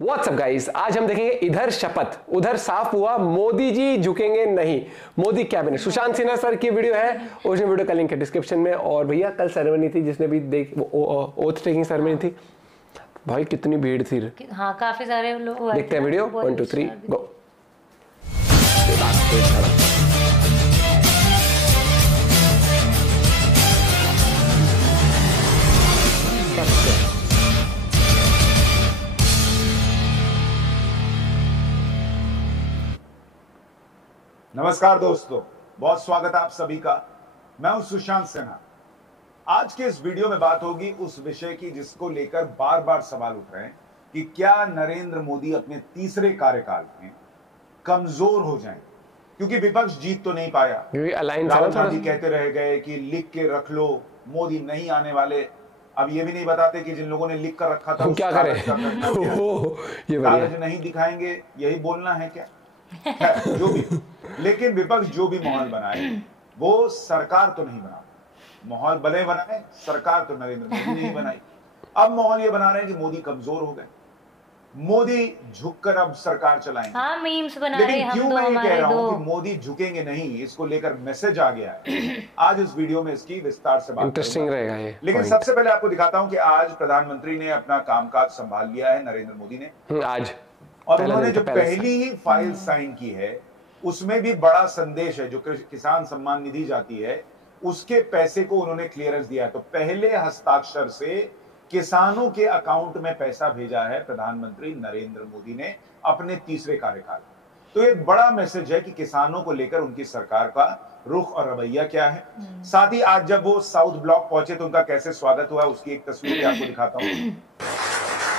WhatsApp guys, आज हम देखेंगे इधर शपथ उधर साफ हुआ, मोदी जी झुकेंगे नहीं। मोदी कैबिनेट, सुशांत सिन्हा सर की वीडियो है, उसने वीडियो का लिंक है डिस्क्रिप्शन में। और भैया कल सेरेमनी थी, जिसने भी देख ओथ टेकिंग सेरेमनी थी, भाई कितनी भीड़ थी। हाँ, काफी सारे लोग देखते हैं वीडियो। 1 2 3 गो। नमस्कार दोस्तों, बहुत स्वागत है आप सभी का। मैं हूं सुशांत सिन्हा। आज के इस वीडियो में बात होगी उस विषय की जिसको लेकर बार बार सवाल उठ रहे हैं कि क्या नरेंद्र मोदी अपने तीसरे कार्यकाल में कमजोर हो जाएं, क्योंकि विपक्ष जीत तो नहीं पाया। राहुल गांधी कहते रह गए कि लिख के रख लो, मोदी नहीं आने वाले। अब ये भी नहीं बताते कि जिन लोगों ने लिख कर रखा था क्या करें, कागज नहीं दिखाएंगे, यही बोलना है क्या? जो भी, लेकिन विपक्ष जो भी माहौल बनाए वो सरकार तो नहीं बना। माहौल भले बनाए, सरकार तो नरेंद्र मोदी ने ही बनाई। अब माहौल ये बना रहे हैं कि मोदी कमजोर हो गए, मोदी झुककर अब सरकार चलाएंगे। हाँ, मीम्स बना रहे हैं। क्यों मैं ये कह रहा हूं कि मोदी झुकेंगे नहीं, इसको लेकर मैसेज आ गया है। आज इस वीडियो में इसकी विस्तार से बात इंटरेस्टिंग रहेगा ये। लेकिन सबसे पहले आपको दिखाता हूं कि आज प्रधानमंत्री ने अपना कामकाज संभाल लिया है, नरेंद्र मोदी ने आज, और उन्होंने जो पहली ही फाइल साइन की है उसमें भी बड़ा संदेश है। जो किसान सम्मान निधि जाती है उसके पैसे को उन्होंने क्लियरेंस दिया है। तो पहले हस्ताक्षर से किसानों के अकाउंट में पैसा भेजा है प्रधानमंत्री नरेंद्र मोदी ने अपने तीसरे कार्यकाल। तो एक बड़ा मैसेज है कि किसानों को लेकर उनकी सरकार का रुख और रवैया क्या है। साथ ही आज जब वो साउथ ब्लॉक पहुंचे तो उनका कैसे स्वागत हुआ, उसकी एक तस्वीर भी आपको दिखाता हूं।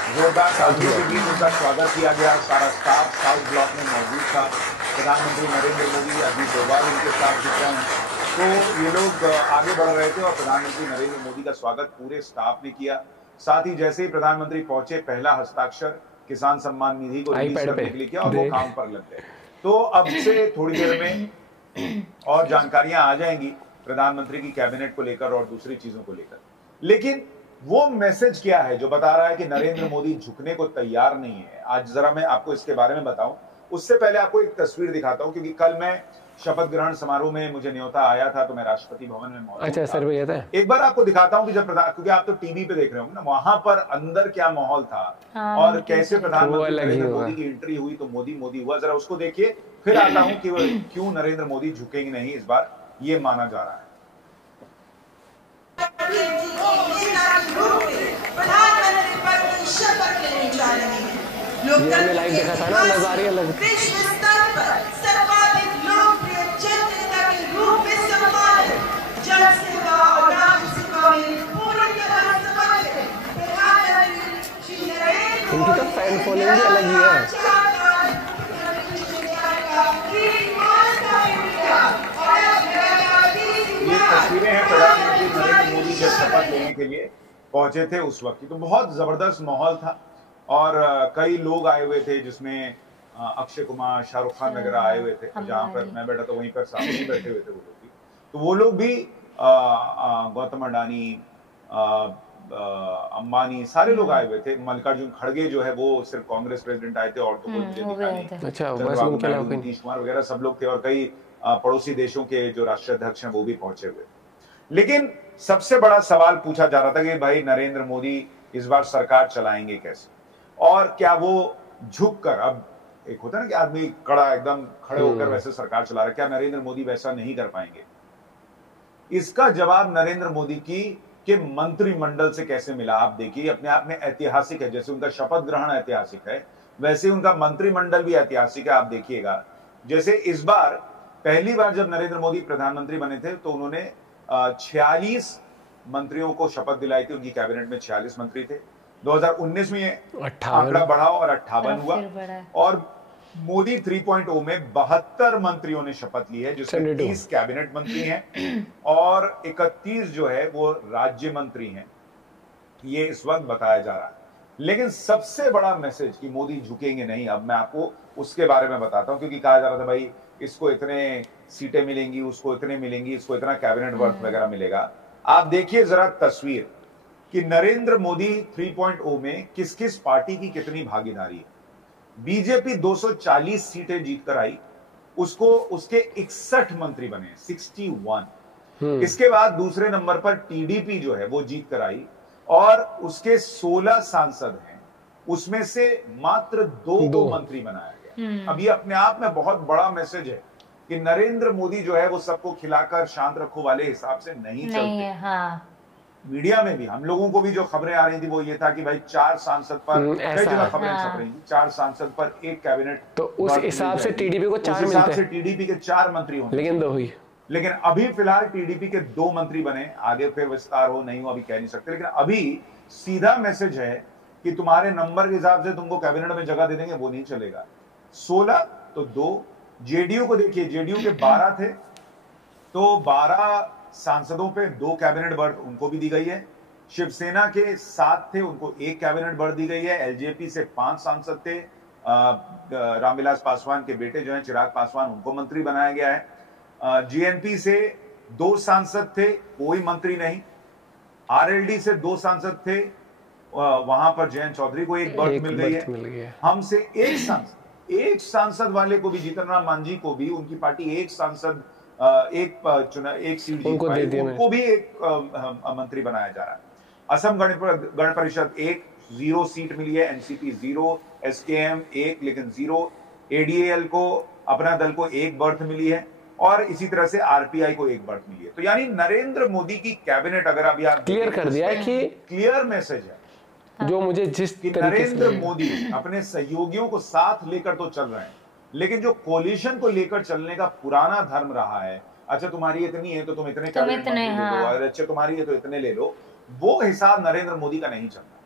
जोरदार तालियों के बीच उनका स्वागत किया गया। सारा स्टाफ साउथ ब्लॉक में मौजूद था। प्रधानमंत्री नरेंद्र मोदी अभी 2 बार उनके साथ दिख रहे हैं। तो ये लोग आगे बढ़ रहे थे और प्रधानमंत्री नरेंद्र मोदी का स्वागत पूरे स्टाफ ने किया। साथ ही जैसे ही प्रधानमंत्री पहुंचे, पहला हस्ताक्षर किसान सम्मान निधि को रिलीज करने के लिए किया और वो काम पर लग गए। तो अब से थोड़ी देर में और जानकारियां आ जाएंगी प्रधानमंत्री की कैबिनेट को लेकर और दूसरी चीजों को लेकर। लेकिन वो मैसेज क्या है जो बता रहा है कि नरेंद्र मोदी झुकने को तैयार नहीं है? आज जरा मैं आपको इसके बारे में बताऊं। उससे पहले आपको एक तस्वीर दिखाता हूं, क्योंकि कल मैं शपथ ग्रहण समारोह में मुझे न्योता आया था, तो मैं राष्ट्रपति भवन में मौजूद था। सर भैया था। एक बार आपको दिखाता हूं कि जब क्योंकि आप तो टीवी पे देख रहे होंगे ना, वहां पर अंदर क्या माहौल था और कैसे प्रधानमंत्री नरेंद्र मोदी की एंट्री हुई तो मोदी मोदी हुआ। जरा उसको देखिए, फिर आता हूं कि क्यों नरेंद्र मोदी झुकेंगे नहीं इस बार, ये माना जा रहा है। प्रधानमंत्री पद की शपथ लेने जा रहे हैं। लोकतंत्र लाइव देखा था ना, नजारे अलग। विश्व स्तर पर सर्वाधिक लोकप्रिय जन नेता के रूप में सम्मानित, जन सेवा और राष्ट्र सेवा में पूरी तरह समर्पित प्रधानमंत्री श्री नरेंद्र मोदी। इनकी तो फैन फॉलोइंग भी अलग ही है। ये तस्वीरें हैं प्रधानमंत्री नरेंद्र मोदी जब शपथ लेने के लिए पहुंचे थे उस वक्त की। तो बहुत जबरदस्त माहौल था और कई लोग आए हुए थे, जिसमें अक्षय कुमार, शाहरुख खान वगैरह आए हुए थे। जहां पर मैं बैठा था वहीं पर सामने ही बैठे हुए थे वो लोग भी। तो वो लोग भी गौतम अडानी, अंबानी, सारे लोग आए हुए थे। मल्लिकार्जुन खड़गे जो है वो सिर्फ कांग्रेस प्रेसिडेंट आए थे और तो कोई मुझे दिखा नहीं। अच्छा, नीतीश कुमार वगैरह सब लोग थे और कई पड़ोसी देशों के जो राष्ट्राध्यक्ष हैं वो भी पहुंचे हुए। लेकिन सबसे बड़ा सवाल पूछा जा रहा था कि भाई नरेंद्र मोदी इस बार सरकार चलाएंगे कैसे, और क्या वो झुक कर, अब एक होता है ना कि आदमी कड़ा एकदम खड़े होकर वैसे सरकार चला रहा है, क्या नरेंद्र मोदी वैसा नहीं कर पाएंगे? इसका जवाब नरेंद्र मोदी की के मंत्रिमंडल से कैसे मिला, आप देखिए। अपने आप में ऐतिहासिक है। जैसे उनका शपथ ग्रहण ऐतिहासिक है, वैसे उनका मंत्रिमंडल भी ऐतिहासिक है। आप देखिएगा, जैसे इस बार पहली बार जब नरेंद्र मोदी प्रधानमंत्री बने थे तो उन्होंने 46 मंत्रियों को शपथ दिलाई थी। उनकी कैबिनेट में 46 मंत्री थे। 2019 में ये आंकड़ा बढ़ा और 58 हुआ। और मोदी 3.0 में 72 मंत्रियों ने शपथ ली है, जिसमें 30 कैबिनेट मंत्री हैं और 31 जो है वो राज्य मंत्री हैं। ये इस वक्त बताया जा रहा है। लेकिन सबसे बड़ा मैसेज कि मोदी झुकेंगे नहीं, अब मैं आपको उसके बारे में बताता हूं। क्योंकि कहा जा रहा था भाई इसको इतने सीटें मिलेंगी, उसको इतने मिलेंगी, इसको इतना कैबिनेट वर्क वगैरह मिलेगा। आप देखिए जरा तस्वीर, कि नरेंद्र मोदी 3.0 में किस किस पार्टी की कितनी भागीदारी है। बीजेपी 240 सीटें जीतकर आई, उसको उसके 61 मंत्री बने, 61। इसके बाद दूसरे नंबर पर टीडीपी जो है वो जीत कर आई और उसके 16 सांसद हैं, उसमें से मात्र 2 को मंत्री बनाया गया। अब ये अपने आप में बहुत बड़ा मैसेज है कि नरेंद्र मोदी जो है वो सबको खिलाकर शांत रखो वाले हिसाब से नहीं चलते। हाँ। मीडिया में भी हम लोगों को भी जो खबरें आ रही थी वो ये था कि भाई 4 सांसद पर कई जगह खबरें छप रही थी, 4 सांसद पर 1 कैबिनेट, तो उस हिसाब से टीडीपी को 4 मिलते हैं, उस हिसाब से टीडीपी के 4 मंत्री होंगे, लेकिन 2 हुई। लेकिन अभी फिलहाल टीडीपी के 2 मंत्री बने, आगे फिर विस्तार हो नहीं हो अभी कह नहीं सकते, लेकिन अभी सीधा मैसेज है कि तुम्हारे नंबर के हिसाब से तुमको कैबिनेट में जगह दे देंगे, वो नहीं चलेगा। 16 तो 2। जेडीयू को देखिए, जेडीयू के 12 थे तो 12 सांसदों पे 2 कैबिनेट बर्थ उनको भी दी गई है। शिवसेना के 7 थे, उनको 1 कैबिनेट बर्थ दी गई है। एलजेपी से 5 सांसद थे, रामविलास पासवान के बेटे जो हैं चिराग पासवान, उनको मंत्री बनाया गया है। जीएनपी से 2 सांसद थे, कोई मंत्री नहीं। आरएलडी से 2 सांसद थे, वहां पर जयंत चौधरी को 1 बर्थ मिल गई है। हमसे 1 सांसद वाले को भी, जीतन राम मांझी को भी, उनकी पार्टी 1 सांसद, एक सीट जीत पाई, उनको भी 1 मंत्री बनाया जा रहा है। असम गण परिषद 1, 0 सीट मिली है। एनसीपी 0, एसकेएम 1 लेकिन 0, एडीएल को, अपना दल को 1 बर्थ मिली है और इसी तरह से आरपीआई को 1 बर्थ मिली है। तो यानी नरेंद्र मोदी की कैबिनेट अगर अभी आप क्लियर कर दिया है कि क्लियर मैसेज है जो मुझे जिस कि नरेंद्र मोदी अपने सहयोगियों को साथ लेकर तो चल रहे हैं, लेकिन जो कोलिशन को लेकर चलने का पुराना धर्म रहा है, अच्छा तुम्हारी इतनी है तो तुम इतने कैबिनेट मंत्री ले लो, और अच्छा तुम्हारी है तो इतने ले लो, वो हिसाब नरेंद्र मोदी का नहीं चलता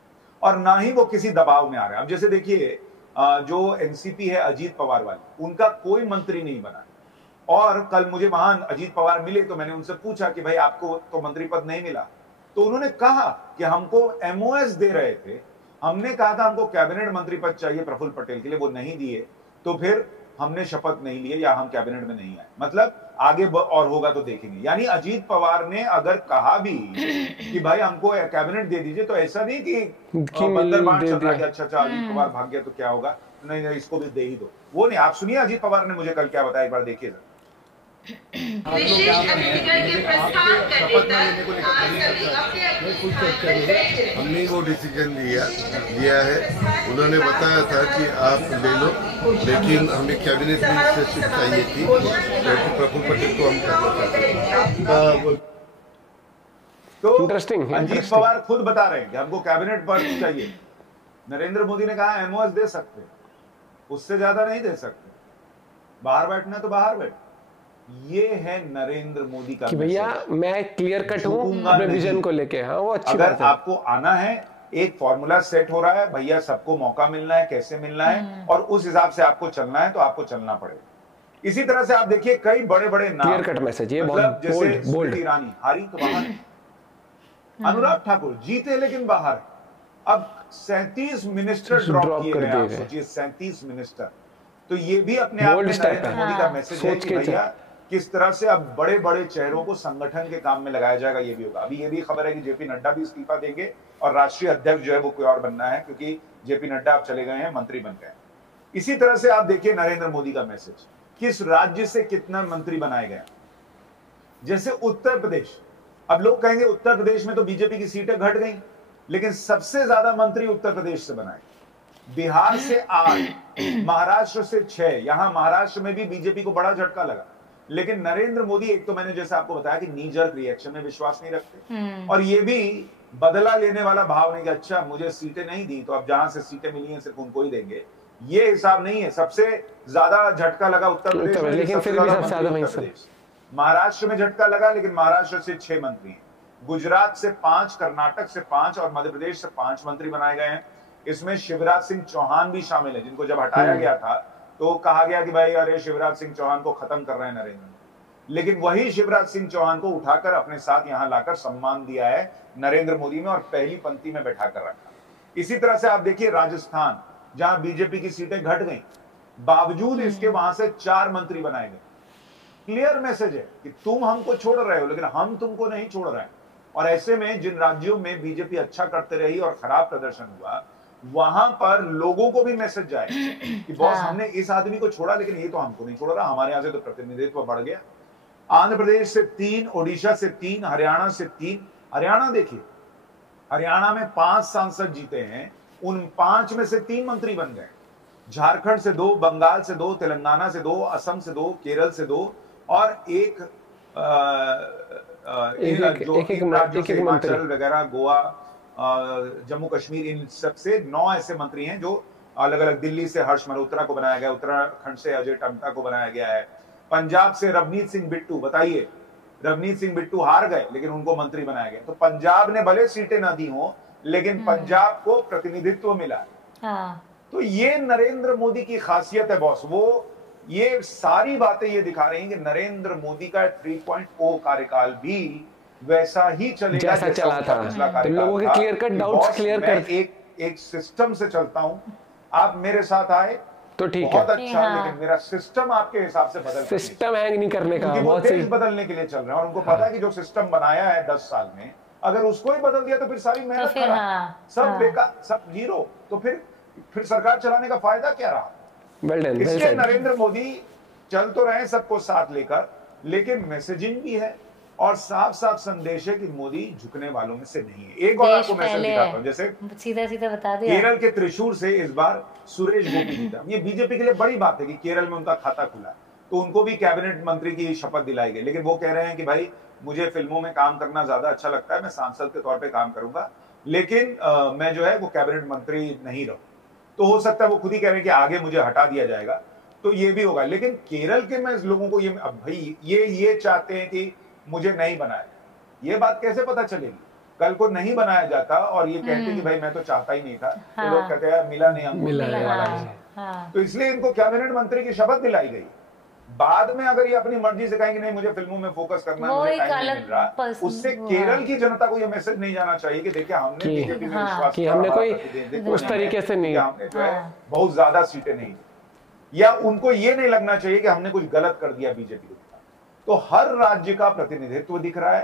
और ना ही वो किसी दबाव में आ रहा है। अब जैसे देखिए जो एनसीपी है अजीत पवार वाली, उनका कोई मंत्री नहीं बना और कल मुझे वहां अजीत पवार मिले तो मैंने उनसे पूछा कि भाई आपको तो मंत्री पद नहीं मिला, तो उन्होंने कहा कि हमको एमओएस दे रहे थे, हमने कहा था हमको कैबिनेट मंत्री पद चाहिए प्रफुल्ल पटेल के लिए, वो नहीं दिए, तो फिर हमने शपथ नहीं लिए या हम कैबिनेट में नहीं आए। मतलब आगे और होगा तो देखेंगे। यानी अजीत पवार ने अगर कहा भी कि भाई हमको कैबिनेट दे दीजिए, तो ऐसा नहीं कि बंदर बांट चल रहा है कि अच्छा अजीत पवार भाग गया तो क्या होगा, नहीं इसको भी दे ही दो, वो नहीं। आप सुनिए अजीत पवार ने मुझे कल क्या बताया, एक बार देखिए। विशेष अतिथिगण के प्रस्थान करने तक हमने वो डिसीजन लिया है। उन्होंने बताया था कि आप ले लो, लेकिन हमें कैबिनेट मिनिस्टरशिप चाहिए थी, तो प्रफुल्ल पटेल को हम करना चाहते। तो इंटरेस्टिंग, अजीत पवार खुद बता रहे हैं कि हमको कैबिनेट बर्थ चाहिए। नरेंद्र मोदी ने कहा एमओएस दे सकते, उससे ज्यादा नहीं दे सकते, बाहर बैठना तो बाहर बैठ। ये है नरेंद्र मोदी का कि भैया मैं क्लियर कट हूं अपने विजन को लेके। हाँ वो अच्छी बात है। अगर आपको आना है, एक फॉर्मूला सेट हो रहा है भैया, सबको मौका मिलना है, कैसे मिलना है और उस हिसाब से आपको चलना है, तो आपको चलना पड़ेगा। इसी तरह से आप देखिए कई बड़े बड़े नाम, क्लियर कट मैसेज, ये मतलब जैसे स्मृति ईरानी हारी तो बाहर, अनुराग ठाकुर जीते लेकिन बाहर। अब 37 मिनिस्टर ड्रॉप किए गए, आप सोचिए 37 मिनिस्टर। तो ये भी अपने आप में नरेंद्र मोदी का मैसेज है कि भैया किस तरह से अब बड़े बड़े चेहरों को संगठन के काम में लगाया जाएगा, ये भी होगा। अभी ये भी खबर है कि जेपी नड्डा भी इस्तीफा देंगे और राष्ट्रीय अध्यक्ष जो है वो कोई और बनना है, क्योंकि जेपी नड्डा अब चले गए हैं, मंत्री बन गए। इसी तरह से आप देखिए नरेंद्र मोदी का मैसेज, किस राज्य से कितना मंत्री बनाए गए। जैसे उत्तर प्रदेश, अब लोग कहेंगे उत्तर प्रदेश में तो बीजेपी की सीटें घट गई, लेकिन सबसे ज्यादा मंत्री उत्तर प्रदेश से बनाए। बिहार से 8, महाराष्ट्र से 6। यहां महाराष्ट्र में भी बीजेपी को बड़ा झटका लगा, लेकिन नरेंद्र मोदी, एक तो मैंने जैसे आपको बताया कि नी जर्क रिएक्शन में विश्वास नहीं रखते, और ये भी बदला लेने वाला भाव नहीं कि अच्छा मुझे सीटें नहीं दी तो अब जहां से सीटें मिली हैं सिर्फ उनको ही देंगे, ये हिसाब नहीं है। सबसे ज्यादा झटका लगा उत्तर प्रदेश में, लेकिन फिर भी सबसे ज्यादा महाराष्ट्र में झटका लगा, लेकिन महाराष्ट्र से 6 मंत्री हैं, गुजरात से 5, कर्नाटक से 5 और मध्य प्रदेश से 5 मंत्री बनाए गए हैं। इसमें शिवराज सिंह चौहान भी शामिल है, जिनको जब हटाया गया था तो कहा गया कि भाई अरे शिवराज सिंह चौहान को खत्म कर रहे हैं नरेंद्र मोदी, लेकिन वही शिवराज सिंह चौहान को उठाकर अपने साथ यहां लाकर सम्मान दिया है नरेंद्र मोदी में और पहली पंक्ति में बैठा कर रखा। इसी तरह से आप देखिए राजस्थान, जहां बीजेपी की सीटें घट गई, बावजूद इसके वहां से 4 मंत्री बनाए गए। क्लियर मैसेज है कि तुम हमको छोड़ रहे हो, लेकिन हम तुमको नहीं छोड़ रहे हैं। और ऐसे में जिन राज्यों में बीजेपी अच्छा करते रही और खराब प्रदर्शन हुआ, वहां पर लोगों को भी मैसेज जाए कि बॉस हमने इस आदमी को छोड़ा, लेकिन ये तो हमको नहीं छोड़ रहा, हमारे यहां से तो प्रतिनिधित्व बढ़ गया। आंध्र प्रदेश से 3, ओडिशा से 3, हरियाणा से 3। हरियाणा देखिए, हरियाणा में 5 सांसद जीते हैं, उन 5 में से 3 मंत्री बन गए। झारखंड से 2, बंगाल से 2, तेलंगाना से 2, असम से 2, केरल से 2 और एक हिमाचल वगैरह, गोवा, जम्मू कश्मीर, इन सब से 9 ऐसे मंत्री हैं जो अलग अलग। दिल्ली से हर्ष मल्होत्रा को बनाया गया, उत्तराखंड से अजय टम्टा को बनाया गया है, पंजाब से रवनीत सिंह बिट्टू, बताइए रवनीत सिंह बिट्टू हार गए लेकिन उनको मंत्री बनाया गया। तो पंजाब ने भले सीटें ना दी हो, लेकिन पंजाब को प्रतिनिधित्व मिला। तो ये नरेंद्र मोदी की खासियत है बॉस। वो ये सारी बातें ये दिखा रही हैं कि नरेंद्र मोदी का 3.0 कार्यकाल भी वैसा ही चलेगा जैसा चला था। तो लोगों के क्लियर कट डाउट्स क्लियर कर, एक सिस्टम से चलता हूं, आप मेरे साथ आए तो ठीक बहुत अच्छा, लेकिन मेरा सिस्टम आपके हिसाब से बदल, सिस्टम हैंग नहीं करने का, बहुत देश बदलने के लिए चल रहे हैं और उनको पता है कि जो सिस्टम बनाया है 10 साल में, अगर उसको ही बदल दिया तो फिर सारी मेहनत खराब, सब बेकार, सब जीरो। तो फिर सरकार चलाने का फायदा क्या रहा? इसलिए नरेंद्र मोदी चल तो रहे सबको साथ लेकर, लेकिन मैसेजिंग भी है और साफ साफ संदेश है कि मोदी झुकने वालों में से नहीं है। एक और आपको मैसेज दिखाता हूं, जैसे सीधा सीधा बता दिया, केरल के त्रिशूर से इस बार सुरेश गोपी जीता। ये बीजेपी के लिए बड़ी बात है कि केरल में उनका खाता खुला, तो उनको भी कैबिनेट मंत्री की शपथ दिलाई गई। लेकिन वो कह रहे हैं कि भाई मुझे फिल्मों में काम करना ज्यादा अच्छा लगता है, मैं सांसद के तौर पर काम करूंगा, लेकिन मैं जो है वो कैबिनेट मंत्री नहीं रहूं। तो हो सकता है वो खुद ही कह रहे हैं कि आगे मुझे हटा दिया जाएगा, तो ये भी होगा। लेकिन केरल के मैं लोगों को ये, अब भाई ये चाहते हैं कि मुझे नहीं बनाया, ये बात कैसे पता चलेगी? कल को नहीं बनाया जाता और ये कहते कि भाई मैं तो चाहता ही नहीं था, तो लोग कहते हैं मिला नहीं हमको, मिलने वाला नहीं। तो इसलिए इनको कैबिनेट मंत्री की शपथ दिलाई गई। बाद में अगर ये अपनी मर्जी से कहेंगे नहीं मुझे फिल्मों में फोकस करना है, मुझे टाइम नहीं मिल रहा, उससे केरल की जनता को ये मैसेज नहीं जाना चाहिए कि देखिए हमने बीजेपी में विश्वास किया, हमने कोई उस तरीके से नहीं, हमने जो है बहुत ज्यादा सीटें नहीं, या उनको ये नहीं लगना चाहिए कि हमने कुछ गलत कर दिया बीजेपी को। तो हर राज्य का प्रतिनिधित्व दिख रहा है,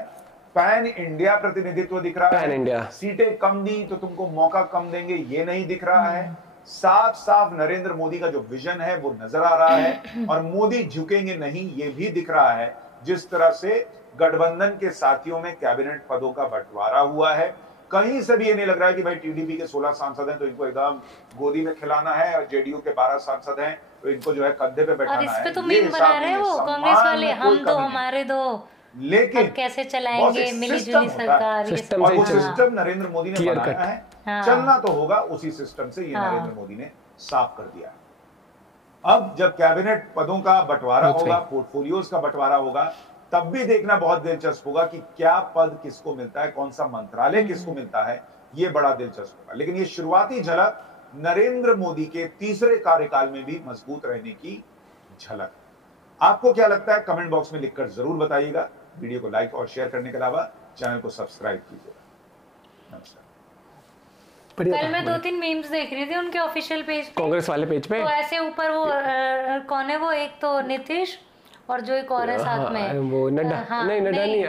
पैन इंडिया प्रतिनिधित्व दिख रहा है। सीटें कम दी तो तुमको मौका कम देंगे, ये नहीं दिख रहा है। साफ साफ नरेंद्र मोदी का जो विजन है वो नजर आ रहा है और मोदी झुकेंगे नहीं ये भी दिख रहा है। जिस तरह से गठबंधन के साथियों में कैबिनेट पदों का बंटवारा हुआ है, कहीं से भी ये नहीं लग रहा है कि भाई टीडीपी के 16 सांसद हैं तो इनको एकदम गोदी में खिलाना है और जेडीयू के 12 सांसद हैं तो इनको जो है कंधे पे बैठाना है। और इस पे तो मीम बना रहे हैं वो कांग्रेस वाले, हम दो हमारे दो, लेकिन कैसे चलाएंगे मिलीजुली सरकार। और वो सिस्टम नरेंद्र मोदी ने बनाया है, चलना तो होगा उसी सिस्टम से, ये नरेंद्र मोदी ने साफ कर दिया। अब जब कैबिनेट पदों का बंटवारा होगा, पोर्टफोलियोज का बंटवारा होगा, तब भी देखना बहुत दिलचस्प होगा कि क्या पद किसको मिलता है, कौन सा मंत्रालय किसको मिलता है, ये बड़ा दिलचस्प होगा। लेकिन ये शुरुआती झलक नरेंद्र मोदी के तीसरे कार्यकाल में भी मजबूत रहने की झलक। आपको क्या लगता है कमेंट बॉक्स में लिखकर जरूर बताइएगा। वीडियो को लाइक और शेयर करने के अलावा चैनल को सब्सक्राइब कीजिएगा। नमस्कार। कल मैं 2-3 मीम्स देख रही थी उनके ऑफिशियल पेज पे, कांग्रेस वाले पेज पे, तो ऐसे ऊपर वो कौन है वो, एक तो नीतीश और जो एक और है साथ में वो नड्डा, नहीं नड्डा नहीं,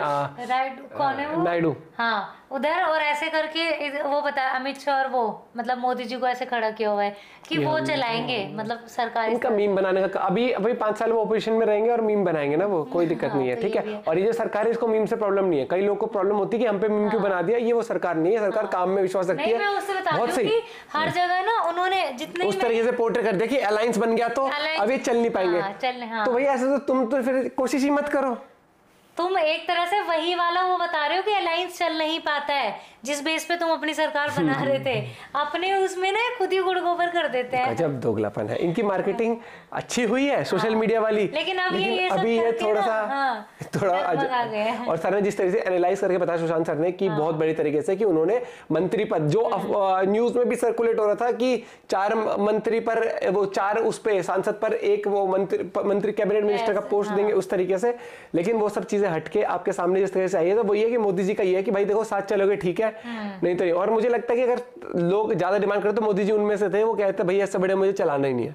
राइट, कौन है वो, नायडू, हाँ उधर, और ऐसे करके वो बता अमित शाह और वो मतलब मोदी जी को ऐसे खड़ा किया हुआ है कि वो चलाएंगे मतलब सरकार। इनका मीम बनाने का अभी 5 साल वो ऑपोजिशन में रहेंगे और मीम बनाएंगे ना, वो कोई दिक्कत नहीं है, ठीक है। और ये जो सरकार है इसको मीम से प्रॉब्लम नहीं है। कई लोगों को प्रॉब्लम होती है कि हम पे मीम क्यों बना दिया, ये वो सरकार नहीं है, सरकार काम में विश्वास रखती है। मैं उससे बता दूं कि हर जगह ना उन्होंने जितने उस तरीके से पोर्ट्रे कर दिया कि अलायंस बन गया तो अब ये चल नहीं पाएंगे, तो भैया ऐसे तो तुम तो फिर कोशिश ही मत करो। तुम एक तरह से वही वाला वो बता रहे हो कि अलायंस चल नहीं पाता है, जिस बेस पे तुम अपनी सरकार बना रहे थे, अपने उसमें ना खुद ही गुड़ गोबर कर देते हैं। गजब दोगलापन है। इनकी मार्केटिंग अच्छी हुई है सोशल मीडिया वाली, लेकिन अभी ये थोड़ा सा थोड़ा। और सर ने जिस तरह से एनालाइज करके बताया, सुशांत सर ने, कि बहुत बड़ी तरीके से कि उन्होंने मंत्री पद, जो न्यूज में भी सर्कुलेट हो रहा था कि 4 मंत्री पर, वो 4 उस पे सांसद पर एक वो मंत्री कैबिनेट मिनिस्टर का पोस्ट देंगे उस तरीके से, लेकिन वो सब चीजें हटके आपके सामने जिस तरह से आई है, तो वो ये कि मोदी जी का ये है कि भाई देखो साथ चलोगे ठीक है, नहीं तो नहीं। और मुझे लगता है कि अगर लोग ज्यादा डिमांड करते तो मोदी जी उनमें से थे, वो कहते भैया इससे बड़े मुझे चलाना ही नहीं है।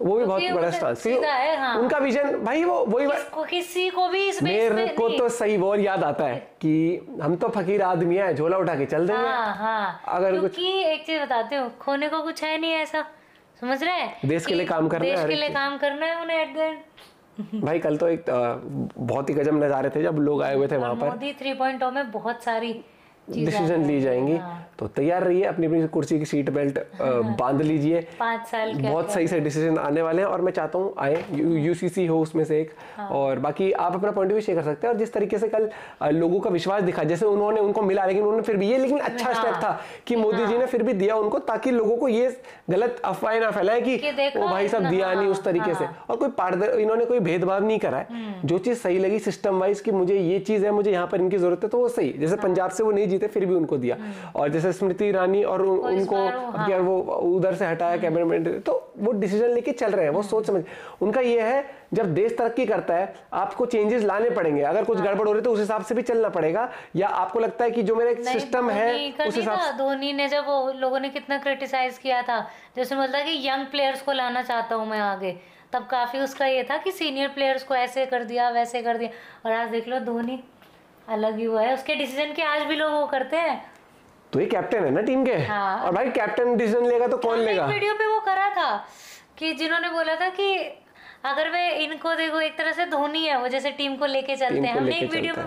वो भी बहुत क्योंकि बड़ा वो स्टांस, सीधा है, हाँ। उनका विजन भाई वही किसी को भी इस बेस मेरे पे को नहीं। तो सही बोल याद आता है कि हम तो फकीर आदमी हैं, झोला उठा के चल देंगे। हाँ हाँ, अगर कुछ क्योंकि एक चीज बताते हो, खोने को कुछ है नहीं ऐसा, समझ रहे हैं? देश के लिए काम करना है, देश हर के एक लिए चीज। काम करना है उन्हें एट द एंड। भाई कल तो एक बहुत ही गजब नजारे थे जब लोग आए हुए थे वहां पर। मोदी 3.0 में बहुत सारी चीजें डिसीजन ली जाएंगी, हाँ। तो तैयार रहिए, अपनी अपनी कुर्सी की सीट बेल्ट बांध लीजिए। 5 साल के बहुत सही से डिसीजन आने वाले हैं और मैं चाहता हूँ आए, यूसीसी हो उसमें से एक। और बाकी आप अपना पॉइंट ऑफ व्यू शेयर कर सकते हैं। और जिस तरीके से कल लोगों का विश्वास दिखा, जैसे उन्होंने उनको मिला, लेकिन उन्होंने फिर भी ये, लेकिन अच्छा स्टेप था कि मोदी जी ने फिर भी दिया उनको, ताकि लोगों को ये गलत अफवाहें ना फैलाए कि देखो वो भाई साहब दिया नहीं उस तरीके से। और कोई इन्होंने कोई भेदभाव नहीं करा है, जो चीज सही लगी सिस्टम वाइज कि मुझे ये चीज है, मुझे यहाँ पर इनकी जरूरत है, तो वो सही। जैसे पंजाब से वो नहीं जीते फिर भी उनको दिया, और जैसे स्मृति ईरानी और उनको अब यार वो उधर से हटाया कैबिनेट, तो वो डिसीजन लेके चल रहे हैं, वो सोच समझ। उनका ये है जब देश तरक्की करता है आपको चेंजेस लाने पड़ेंगे, अगर कुछ गड़बड़ हो रही है तो उस हिसाब से भी चलना पड़ेगा, या आपको लगता है कि जो मेरा एक सिस्टम है उस हिसाब से। धोनी ने जब वो लोगों ने कितना क्रिटिसाइज किया था, जैसे बोलता है कि यंग प्लेयर्स को लाना चाहता हूँ मैं आगे, तब काफी उसका ये था कि सीनियर प्लेयर्स को ऐसे कर दिया वैसे कर दिया, और आज देख लो धोनी अलग ही हुआ है, उसके डिसीजन के आज भी लोग वो करते हैं। तो ये कैप्टन है ना टीम के, हाँ। और भाई कैप्टन डिसीजन लेगा तो कौन लेगा। वीडियो पे वो करा था कि जिन्होंने बोला था कि अगर वे इनको देखो, एक तरह से धोनी है वो, जैसे टीम को लेके चलते हैं। हमने एक वीडियो में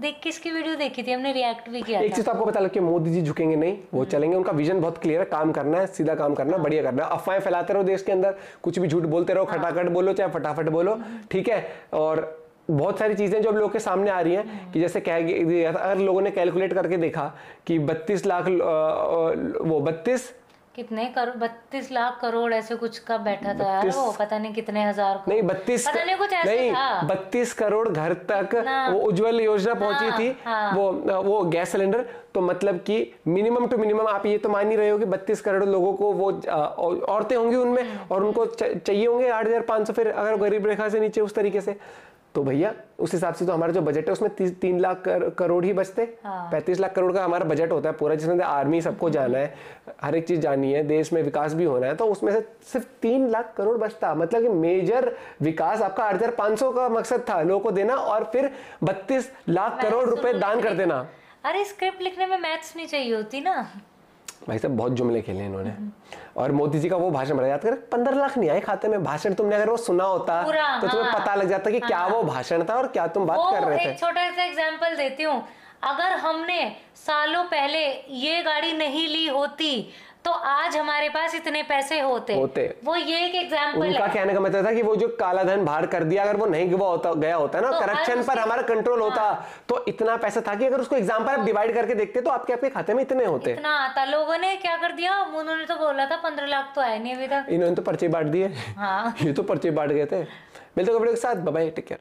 देख, किसकी वीडियो देखी थी, हमने रिएक्ट भी किया एक चीज तो आपको पता लग कि मोदी जी झुकेंगे नहीं, वो चलेंगे, उनका विजन बहुत क्लियर है, काम करना है, सीधा काम करना है, बढ़िया करना है। अफवाहें फैलाते रहो देश के अंदर, कुछ भी झूठ बोलते रहो, खटाखट बोलो चाहे फटाफट बोलो, ठीक है। और बहुत सारी चीजें जो अब लोगों के सामने आ रही हैं कि जैसे अगर लोगों ने कैलकुलेट करके देखा कि 32 लाख वो 32 कितने 32 लाख करोड़ ऐसे कुछ का बैठा था यार, वो पता नहीं कितने हजार को, नहीं 32 पता नहीं कुछ ऐसे था। 32 करोड़ घर तक वो उज्ज्वल योजना पहुंची थी, वो गैस सिलेंडर। तो मतलब कि मिनिमम टू मिनिमम आप ये तो मान ही रहे हो कि 32 करोड़ लोगों को वो औरतें होंगी उनमें, और उनको चाहिए होंगे 8,500, फिर अगर गरीब रेखा से नीचे उस तरीके से, तो भैया उस हिसाब से तो हमारा जो बजट है उसमें 3 लाख करोड़ ही बचते। 35 लाख करोड़ का हमारा बजट होता है पूरा, जिसमें आर्मी सबको जाना है, हर एक चीज जानी है, देश में विकास भी होना है, तो उसमें से सिर्फ 3 लाख करोड़ बचता। मतलब कि मेजर विकास आपका 8,500 का मकसद था लोगों को देना, और फिर 32 लाख करोड़ रुपए दान कर देना। अरे स्क्रिप्ट लिखने में मैथ्स नहीं चाहिए होती ना भाई साहब, बहुत जुमले खेले इन्होंने। और मोदी जी का वो भाषण बड़ा याद कर, 15 लाख नहीं आए खाते में, भाषण तुमने अगर वो सुना होता तो तुम्हें पता लग जाता कि क्या वो भाषण था और क्या तुम बात कर रहे थे। एक छोटा सा एग्जांपल देती हूँ, अगर हमने सालों पहले ये गाड़ी नहीं ली होती तो आज हमारे पास इतने पैसे होते। वो ये एक एग्जांपल है। उनका कहने का मतलब था कि वो जो काला धन बाहर कर दिया, अगर वो नहीं गया होता ना, तो करप्शन पर हमारा कंट्रोल होता, तो इतना पैसा था कि अगर उसको एग्जांपल आप डिवाइड करके देखते तो आपके खाते में इतने होते। इतना आता। लोगों ने क्या कर दिया, उन्होंने तो बोला था 15 लाख तो आए नहीं अभी तक, इन्होंने तो पर्चे बांट दिए। हाँ। ये तो पर्चे बांट गए थे। मिलते हैं वीडियो के साथ, बाय बाय, टेक केयर।